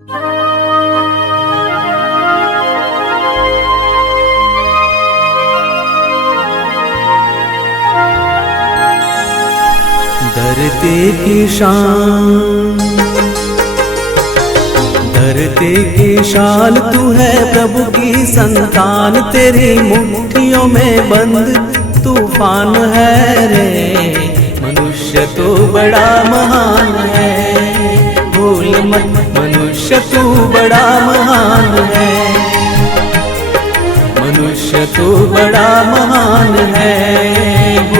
धरती की शान की शान तू है प्रभु की संतान, तेरी मुट्ठियों में बंद तूफ़ान है रे। मनुष्य तो बड़ा महान है, भूल मत मनुष्य तू बड़ा महान है। मनुष्य तू बड़ा महान है।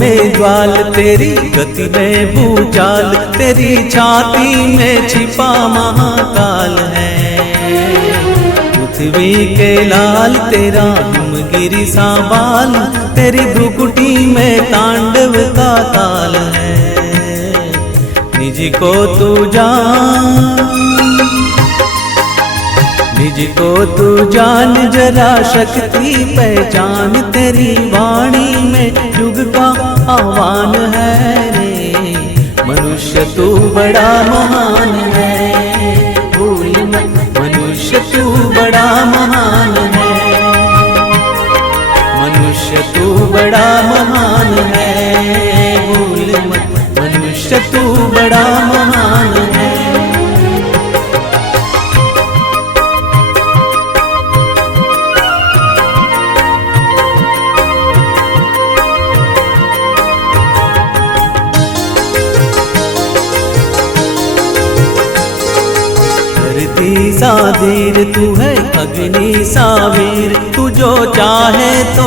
में ज्वाल, तेरी गति में भूचाल तेरी छाती में छिपा महाकाल है। पृथ्वी के लाल, तेरा हिमगिरी सा तेरी भ्रुकुटी में तांडव का ताल है। निज को तू जान तू जान जरा शक्ति, पहचान तेरी वाणी में युग का आह्वान है रे। मनुष्य तू बड़ा महान है। भूल मत, मनुष्य तू बड़ा महान है। मनुष्य तू बड़ा महान है। भूल मत, मनुष्य तू बड़ा सा धीर तू है अग्नि सा वीर तू जो चाहे तो